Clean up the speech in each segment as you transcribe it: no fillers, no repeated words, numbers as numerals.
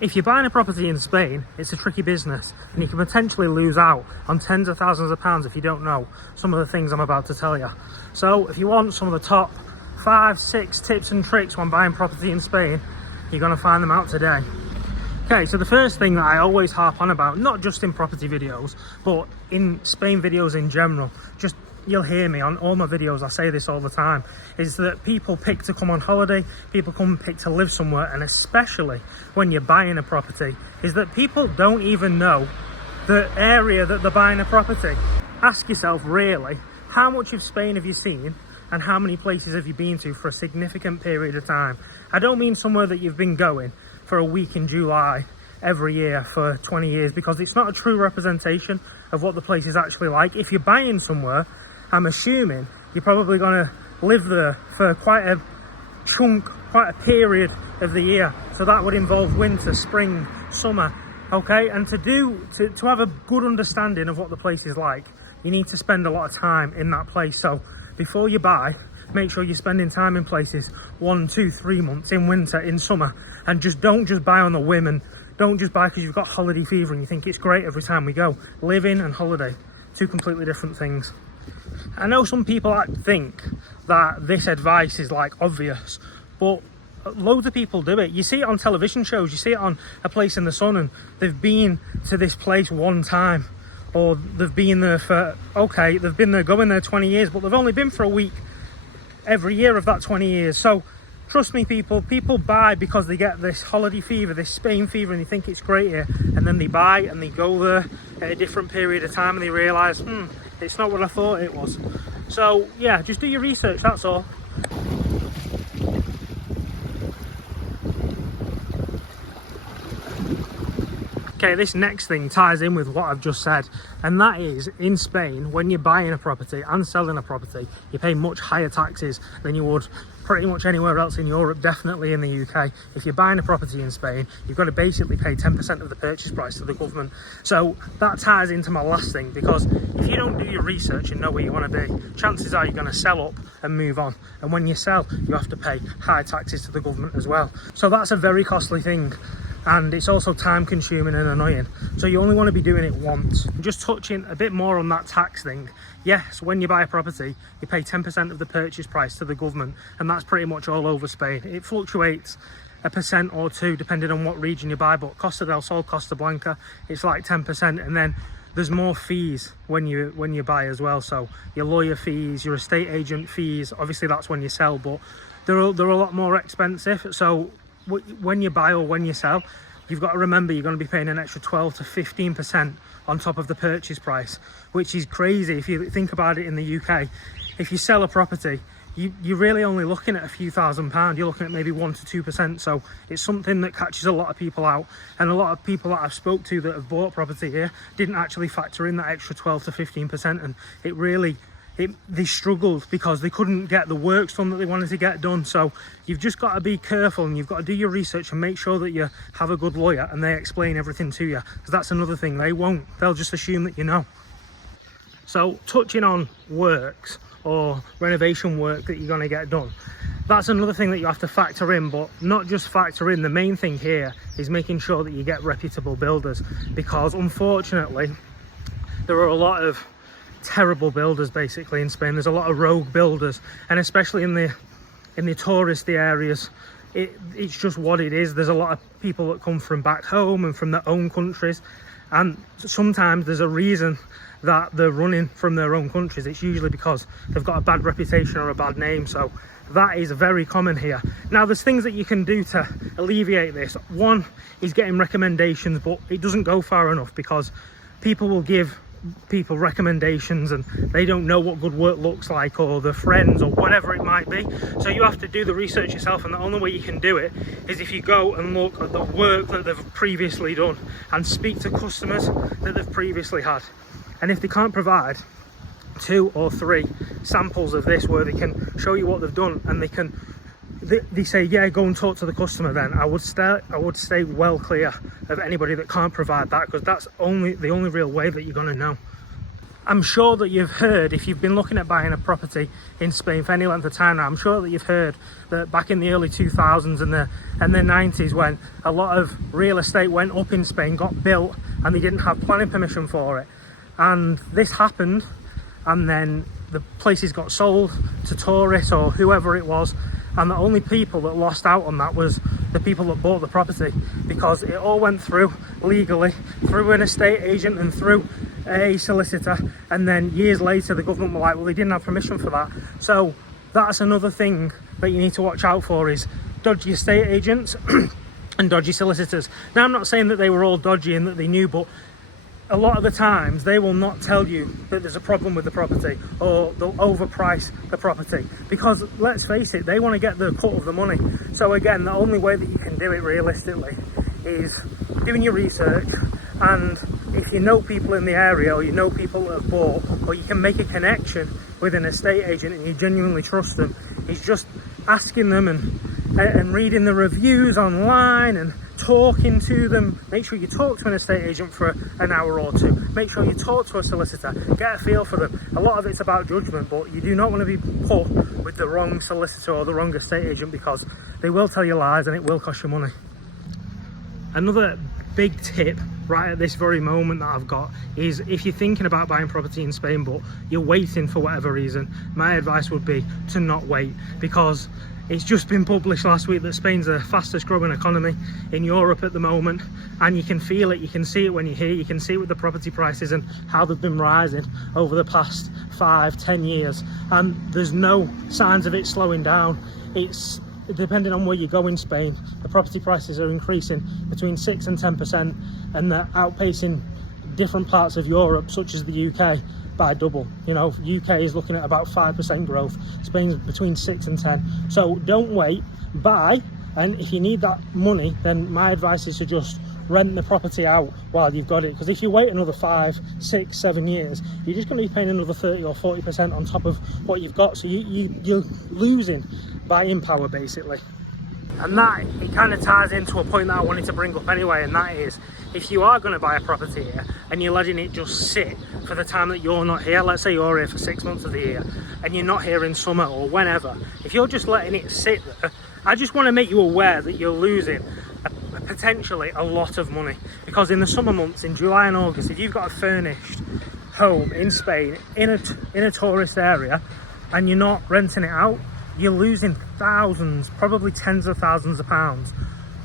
If you're buying a property in Spain, it's a tricky business and you can potentially lose out on tens of thousands of pounds if you don't know some of the things I'm about to tell you. So if you want some of the top 5-6 tips and tricks when buying property in Spain, you're going to find them out today. Okay, so the first thing that I always harp on about, not just in property videos, but in Spain videos in general, just you'll hear me on all my videos, I say this all the time, is that people pick to come on holiday, people come pick to live somewhere, and especially when you're buying a property, is that people don't even know the area that they're buying a property. Ask yourself, really, how much of Spain have you seen and how many places have you been to for a significant period of time? I don't mean somewhere that you've been going for a week in July every year for 20 years, because it's not a true representation of what the place is actually like. If you're buying somewhere, I'm assuming you're probably going to live there for quite a chunk, quite a period of the year. So that would involve winter, spring, summer, okay? And to have a good understanding of what the place is like, you need to spend a lot of time in that place. So before you buy, make sure you're spending time in places 1, 2, 3 months, in winter, in summer, and don't just buy on the whim, and don't just buy because you've got holiday fever and you think it's great every time we go. Living and holiday, two completely different things. I know some people think that this advice is like obvious, but loads of people do it. You see it on television shows, you see it on A Place in the Sun, and they've been to this place one time, or they've been there for, okay, they've been there, going there 20 years, but they've only been for a week every year of that 20 years. So trust me, people buy because they get this holiday fever, this Spain fever, and they think it's great here, and then they buy and they go there at a different period of time and they realise, it's not what I thought it was. So yeah, just do your research, that's all. Okay, this next thing ties in with what I've just said, and that is, in Spain, when you're buying a property and selling a property, you pay much higher taxes than you would pretty much anywhere else in Europe, definitely in the UK. If you're buying a property in Spain, you've got to basically pay 10% of the purchase price to the government. So that ties into my last thing, because if you don't do your research and know where you want to be, chances are you're going to sell up and move on. And when you sell, you have to pay high taxes to the government as well. So that's a very costly thing. And it's also time consuming and annoying. So you only want to be doing it once. Just touching a bit more on that tax thing. Yes, when you buy a property, you pay 10% of the purchase price to the government, and that's pretty much all over Spain. It fluctuates 1% or 2% depending on what region you buy, but Costa del Sol, Costa Blanca, it's like 10%, and then there's more fees when you buy as well. So your lawyer fees, your estate agent fees, obviously that's when you sell, but they're a lot more expensive. So when you buy or when you sell, you've got to remember you're going to be paying an extra 12 to 15% on top of the purchase price, which is crazy if you think about it. In the UK, if you sell a property, you're really only looking at a few £1,000s. You're looking at maybe 1 to 2%. So it's something that catches a lot of people out, and a lot of people that I've spoke to that have bought property here didn't actually factor in that extra 12 to 15%, and they struggled because they couldn't get the works done that they wanted to get done. So you've just got to be careful, and you've got to do your research and make sure that you have a good lawyer and they explain everything to you, because that's another thing. They'll just assume that you know. So touching on works or renovation work that you're going to get done, that's another thing that you have to factor in, but not just factor in. The main thing here is making sure that you get reputable builders, because unfortunately there are a lot of terrible builders basically in Spain. There's a lot of rogue builders, and especially in the touristy areas, it's just what it is. There's a lot of people that come from back home and from their own countries, and sometimes there's a reason that they're running from their own countries. It's usually because they've got a bad reputation or a bad name. So that is very common here. Now there's things that you can do to alleviate this. One is getting recommendations, but it doesn't go far enough, because people will give people recommendations and they don't know what good work looks like, or their friends, or whatever it might be. So you have to do the research yourself, and the only way you can do it is if you go and look at the work that they've previously done and speak to customers that they've previously had. And if they can't provide 2 or 3 samples of this where they can show you what they've done, and they say, yeah, go and talk to the customer, then I would stay well clear of anybody that can't provide that, because that's the only real way that you're going to know. I'm sure that you've heard, if you've been looking at buying a property in Spain for any length of time now, I'm sure that you've heard that back in the early 2000s and the 90s, when a lot of real estate went up in Spain, got built, and they didn't have planning permission for it. And this happened, and then the places got sold to tourists or whoever it was, and the only people that lost out on that was the people that bought the property, because it all went through legally, through an estate agent and through a solicitor, and then years later the government were like, well, they didn't have permission for that. So that's another thing that you need to watch out for, is dodgy estate agents and dodgy solicitors. Now, I'm not saying that they were all dodgy and that they knew, but a lot of the times they will not tell you that there's a problem with the property, or they'll overprice the property, because let's face it, they want to get the cut of the money. So again, the only way that you can do it realistically is doing your research, and if you know people in the area, or you know people that have bought, or you can make a connection with an estate agent and you genuinely trust them, it's just asking them and reading the reviews online and talking to them. Make sure you talk to an estate agent for an hour or two. Make sure you talk to a solicitor, get a feel for them. A lot of it's about judgment, but you do not want to be put with the wrong solicitor or the wrong estate agent, because they will tell you lies and it will cost you money. Another big tip right at this very moment that I've got is, if you're thinking about buying property in Spain but you're waiting for whatever reason, my advice would be to not wait, because it's just been published last week that Spain's the fastest growing economy in Europe at the moment, and you can feel it, you can see it when you're here, you can see it with the property prices and how they've been rising over the past 5-10 years, and there's no signs of it slowing down. It's depending on where you go in Spain, the property prices are increasing between 6 and 10%, and they're outpacing different parts of Europe, such as the UK, by double. You know, UK is looking at about 5% growth, Spain's between 6 and 10. So don't wait, buy, and if you need that money, then my advice is to just rent the property out while you've got it, because if you wait another 5, 6, 7 years, you're just going to be paying another 30 or 40% on top of what you've got, so you're losing buying power basically. And that, it kind of ties into a point that I wanted to bring up anyway, and that is, if you are going to buy a property here and you're letting it just sit for the time that you're not here, let's say you're here for 6 months of the year and you're not here in summer or whenever, if you're just letting it sit there, I just want to make you aware that you're losing potentially a lot of money, because in the summer months, in July and August, if you've got a furnished home in Spain in a tourist area and you're not renting it out, you're losing thousands, probably tens of thousands of pounds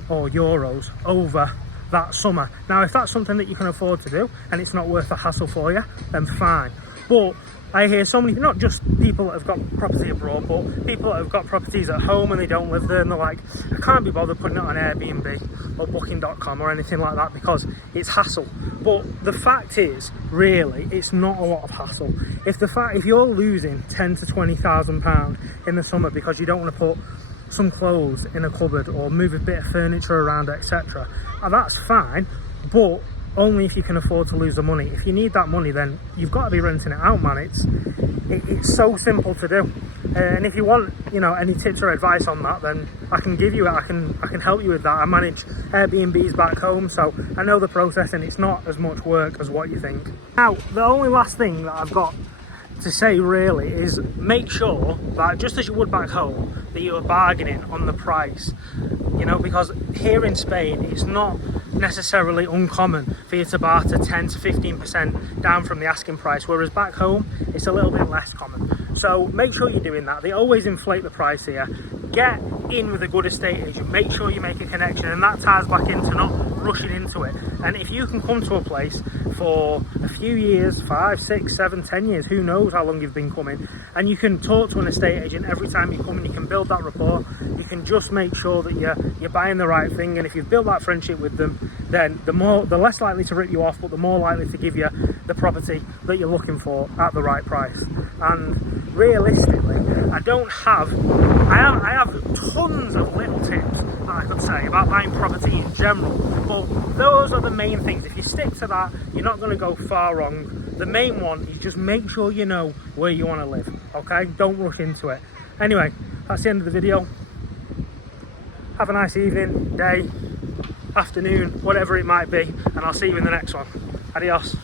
or euros over that summer. Now, if that's something that you can afford to do and it's not worth the hassle for you, then fine. But I hear so many, not just people that have got property abroad, but people that have got properties at home and they don't live there, and they're like, I can't be bothered putting it on Airbnb or Booking.com or anything like that because it's hassle. But the fact is, really, it's not a lot of hassle. If you're losing £10,000 to £20,000 in the summer because you don't want to put some clothes in a cupboard or move a bit of furniture around, etc., that's fine, but only if you can afford to lose the money. If you need that money, then you've got to be renting it out, man. It's so simple to do. And if you want, any tips or advice on that, then I can give you it. I can help you with that. I manage Airbnbs back home, so I know the process, and it's not as much work as what you think. Now, the only last thing that I've got to say really is, make sure that just as you would back home, that you are bargaining on the price, because here in Spain it's not necessarily uncommon for you to barter 10 to 15% down from the asking price, whereas back home it's a little bit less common. So make sure you're doing that. They always inflate the price here. Get in with a good estate agent, make sure you make a connection, and that ties back into not rushing into it. And if you can come to a place for a few years, 5, 6, 7, 10 years, who knows how long you've been coming, and you can talk to an estate agent every time you come and you can build that rapport, you can just make sure that you're buying the right thing. And if you've built that friendship with them, then the less likely to rip you off, but the more likely to give you the property that you're looking for at the right price. And realistically, I have tons of little tips that I could say about buying property in general, but those are the main things. If you stick to that, you're not going to go far wrong. The main one is just make sure you know where you want to live, okay? Don't rush into it. Anyway, that's the end of the video. Have a nice evening, day, afternoon, whatever it might be, and I'll see you in the next one. Adios.